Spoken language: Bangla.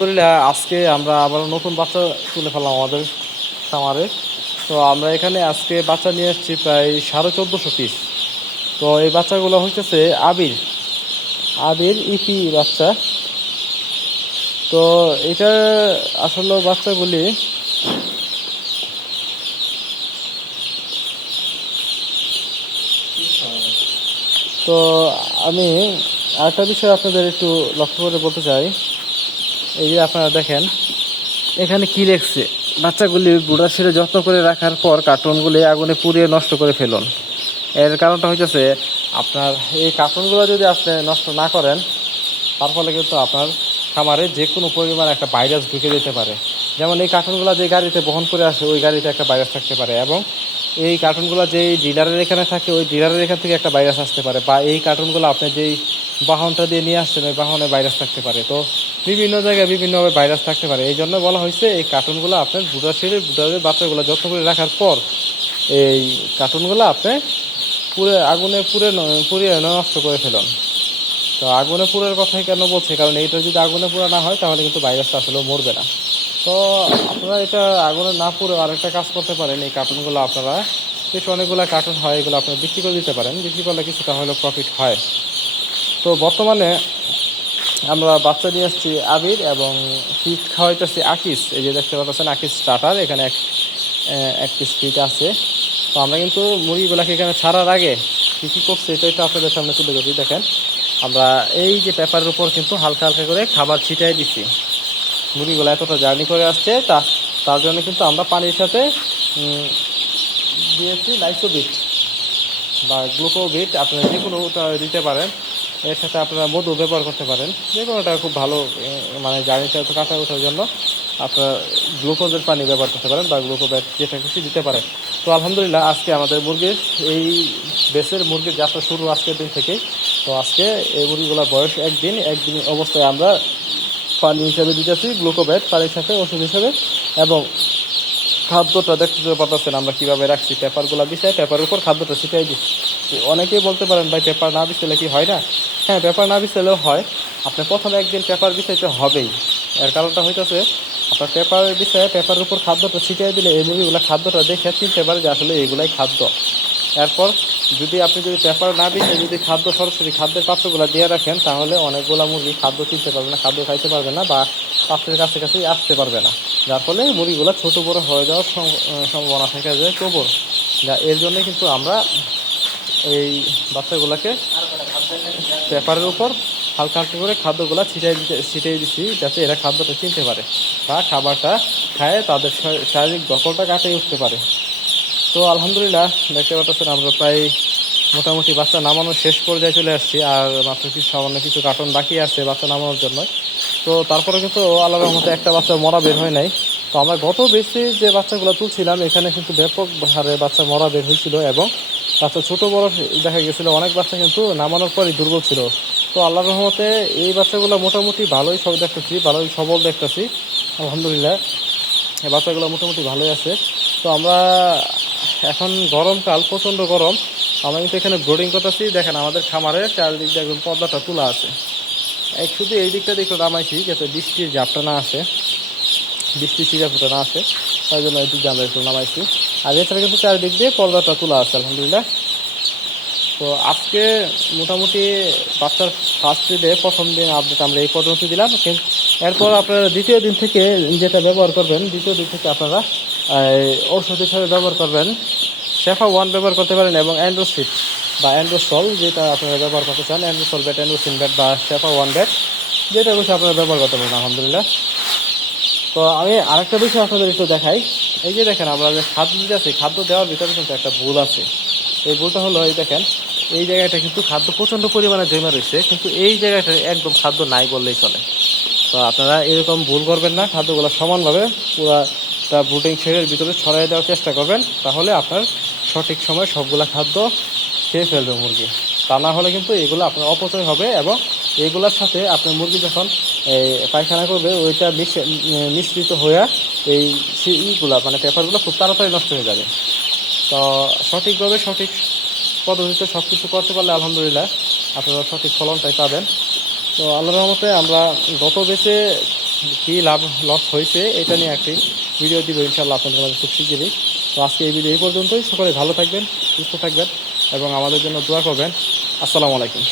আলহামদুলিল্লাহ, আজকে আমরা আবার নতুন বাচ্চা তুলে ফেললাম আমাদের খামারে। তো আমরা এখানে আজকে বাচ্চা নিয়ে এসেছি প্রায় সাড়ে চোদ্দোশো পিস তো এই বাচ্চাগুলো হইতেছে আবির। আবির ইপি বাচ্চা। তো এটা আসলে বাচ্চাগুলি তো আমি আরেকটা বিষয় আপনাদের একটু লক্ষ্য করে বলতে চাই। এই যে আপনারা দেখেন, এখানে কি লেখছে? বাচ্চাগুলি বুড়া ছেড়ে যত্ন করে রাখার পর কার্টুনগুলি আগুনে পুড়িয়ে নষ্ট করে ফেলুন। এর কারণটা হইতেছে, আপনার এই কার্টুনগুলো যদি আপনি নষ্ট না করেন, তার ফলে কিন্তু আপনার খামারে যে কোনো পরিমাণ একটা ভাইরাস ঢুকে যেতে পারে। যেমন এই কার্টুনগুলো যে গাড়িতে বহন করে আসে, ওই গাড়িতে একটা ভাইরাস থাকতে পারে এবং এই কার্টুনগুলো যে ডিলারের এখানে থাকে, ওই ডিলারের এখান থেকে একটা ভাইরাস আসতে পারে বা এই কার্টুনগুলো আপনি যেই বাহনটা দিয়ে নিয়ে আসছেন, ওই বাহনে ভাইরাস থাকতে পারে। তো বিভিন্ন জায়গায় বিভিন্নভাবে ভাইরাস থাকতে পারে। এই জন্য বলা হয়েছে, এই কার্টুনগুলো আপনার বুড়া ছেড়ে বুড়াদের বাচ্চাগুলো যত্ন করে রাখার পর এই কার্টুনগুলো আপনি পুরে আগুনে ন- পুড়িয়ে নষ্ট করে ফেলুন। তো আগুনে পুরের কথাই কেন বলছে? কারণ এইটা যদি আগুনে পুরা না হয়, তাহলে কিন্তু ভাইরাসটা আসলে মরবে না। তো আপনারা এটা আগুনে না পুরো আরেকটা কাজ করতে পারেন। এই কার্টুনগুলো আপনারা বেশ অনেকগুলো কার্টুন হয়, এগুলো আপনারা বিক্রি করে দিতে পারেন। বিক্রি করলে কিছুটা হলেও প্রফিট হয়। তো বর্তমানে আমরা বাচ্চা নিয়ে আসছি আবির এবং ফিট খাওয়াইতেছি আকিস। এই যে দেখতে পাচ্ছেন, আকিস স্টার্টার এখানে এক এক পিস ফিট আছে। তো আমরা কিন্তু মুরগিগুলাকে এখানে ছাড়ার আগে কী কী করছি এটা একটু আপনাদের সামনে তুলে ধরি দেখেন। আমরা এই যে পেপারের উপর কিন্তু হালকা হালকা করে খাবার ছিটাই দিচ্ছি মুরগিগুলো এতটা জার্নি করে আসছে, তা, তার জন্য কিন্তু আমরা পানির সাথে দিয়েছি লাইসোবিট বা গ্লুকোবিট, আপনারা যে কোনো দিতে পারেন। এর সাথে আপনারা মধু ব্যবহার করতে পারেন। যে কোনোটা খুব ভালো মানে জার্নিটা একটু কাঁচা ওঠার জন্য আপনারা গ্লুকোজের পানি ব্যবহার করতে পারেন বা গ্লুকোব্যাট যেটা খুশি দিতে পারেন। তো আলহামদুলিল্লাহ আজকে আমাদের মুরগির এই বেসের মুরগির যাত্রা শুরু আজকের দিন থেকেই। তো আজকে এই মুরগিগুলোর বয়স একদিন একদিন অবস্থায় আমরা পানি হিসাবে দিতেছি, গ্লুকোব্যাট পানির সাথে, ওষুধ হিসাবে। এবং খাদ্যটা দেখতে পাচ্ছেন আমরা কীভাবে রাখছি, পেপারগুলো বিছাই পেপারের উপর খাদ্যটা ছিটাই দিচ্ছি। অনেকেই বলতে পারেন, ভাই পেপার না বিছালে কি হয় না? হ্যাঁ পেপার না বিছালেও হয়। আপনি প্রথমে একদিন পেপার বিছাইতে হবেই। এর কারণটা হইতেছে, আপনার পেপার বিষয়ে পেপারের উপর খাদ্যটা ছিটিয়ে দিলে এই মুরগিগুলো খাদ্যটা দেখে চিনতে পারে যে আসলে এগুলাই খাদ্য। এরপর যদি আপনি যদি পেপার না বিছিয়ে যদি খাদ্য সরাসরি খাদ্যের পাত্রগুলো দিয়ে রাখেন, তাহলে অনেকগুলো মুরগি খাদ্য চিনতে পারবে না, খাদ্য খাইতে পারবে না বা পাত্রের কাছে কাছেই আসতে পারবে না। যার ফলে মুরগিগুলো ছোটো বড় হয়ে যাওয়ার সম্ভাবনা থাকে যে প্রবল। যা এর জন্য কিন্তু আমরা এই বাচ্চাগুলোকে পেপারের উপর হালকা হালকা করে খাদ্যগুলো ছিটাই দিতে, ছিটিয়ে দিচ্ছি যাতে এরা খাদ্যটা চিনতে পারে বা খাবারটা খায়, তাদের শারীরিক দখলটা কাটিয়ে উঠতে পারে। তো আলহামদুলিল্লাহ, দেখতে পাচ্ছেন আমরা প্রায় মোটামুটি বাচ্চা নামানোর শেষ পর্যায়ে চলে আসছি, আর মাত্র কিছু সামান্য কিছু কার্টন বাকি আছে বাচ্চা নামানোর জন্য। তো তারপরে কিন্তু আল্লাহর রহমতে একটা বাচ্চা মরা বের হয় নাই। তো আমরা গত বেশি যে বাচ্চাগুলো তুলছিলাম, এখানে কিন্তু ব্যাপক হারে বাচ্চা মরা বের হয়েছিল এবং বাচ্চা ছোট বড় দেখা গেছিল, অনেক বাচ্চা কিন্তু নামানোর পরই দুর্বল ছিল। তো আল্লাহর রহমতে এই বাচ্চাগুলো মোটামুটি ভালোই সব দেখতেছি, ভালোই সবল দেখতেছি, আলহামদুলিল্লাহ। এই বাচ্চাগুলো মোটামুটি ভালোই আছে। তো আমরা এখন গরমকাল প্রচণ্ড গরম। আমরা কিন্তু এখানে ব্রোডিং করতেছি। দেখেন আমাদের খামারে চারিদিক দিয়ে একদম পর্দাটা তোলা আছে। শুধু এই দিকটা একটু নামাইছি, যাতে বৃষ্টির ঝাপটা না আসে। বৃষ্টির চিরাফুটা না আসে, তাই জন্য দিয়ে আমরা একটু নামাইছি। আর এছাড়া কিন্তু চারিদিক দিয়ে পর্দাটা তোলা আছে, আলহামদুলিল্লাহ। তো আজকে মোটামুটি বাচ্চার ফার্স্ট ডে প্রথম দিন আপডেট আমরা এই পর্যন্ত দিলাম এরপর আপনারা দ্বিতীয় দিন থেকে যেটা ব্যবহার করবেন, দ্বিতীয় দিন থেকে আপনারা ঔষধ হিসাবে ব্যবহার করবেন শেফা ওয়ান ব্যবহার করতে পারেন এবং অ্যান্ড্রোসিড বা অ্যান্ড্রোসল যেটা আপনারা ব্যবহার করতে চান অ্যান্ড্রোসল ব্যাট অ্যান্ড্রোসিন ব্যাট বা শেফা ওয়ান ব্যাট যেটা বসে আপনারা ব্যবহার করতে পারেন, আলহামদুলিল্লাহ। তো আমি আরেকটা বিষয় আপনাদের একটু দেখাই। এই যে দেখেন, আমরা যে খাদ্য দিতে আছি, খাদ্য দেওয়ার ভিতরে কিন্তু একটা ভুল আছে। এই ভুলটা হলো, এই দেখেন, এই জায়গাটা কিন্তু খাদ্য প্রচণ্ড পরিমাণে জমে রয়েছে, কিন্তু এই জায়গাটা একদম খাদ্য নাই বললেই চলে। তো আপনারা এরকম ভুল করবেন না, খাদ্যগুলো সমানভাবে পুরোটা ব্রুটিং শেডের ভিতরে ছড়াই দেওয়ার চেষ্টা করবেন, তাহলে আপনার সঠিক সময় সবগুলা খাদ্য খেয়ে ফেলবে মুরগি। তা না হলে কিন্তু এগুলো আপনার অপচয় হবে এবং এগুলোর সাথে আপনার মুরগি যখন এই পায়খানা করবে, ওইটা মিশ- মিশ্রিত হয়ে এই ইগুলা মানে পেপারগুলো খুব তাড়াতাড়ি নষ্ট হয়ে যাবে। তো সঠিকভাবে সঠিক পদ্ধতিতে সব কিছু করতে পারলে আলহামদুলিল্লাহ আপনারা সঠিক ফলনটাই পাবেন। তো আল্লাহর রহমতে আমরা গত বেচে কী লাভ, লস হয়েছে এটা নিয়ে একটি ভিডিও দিব ইনশাল্লাহ আপনাদের মাঝে খুব শিগগিরই। তো আজকে এই ভিডিও এই পর্যন্তই। সকলে ভালো থাকবেন, সুস্থ থাকবেন এবং আমাদের জন্য দোয়া করবেন। আসসালামু আলাইকুম।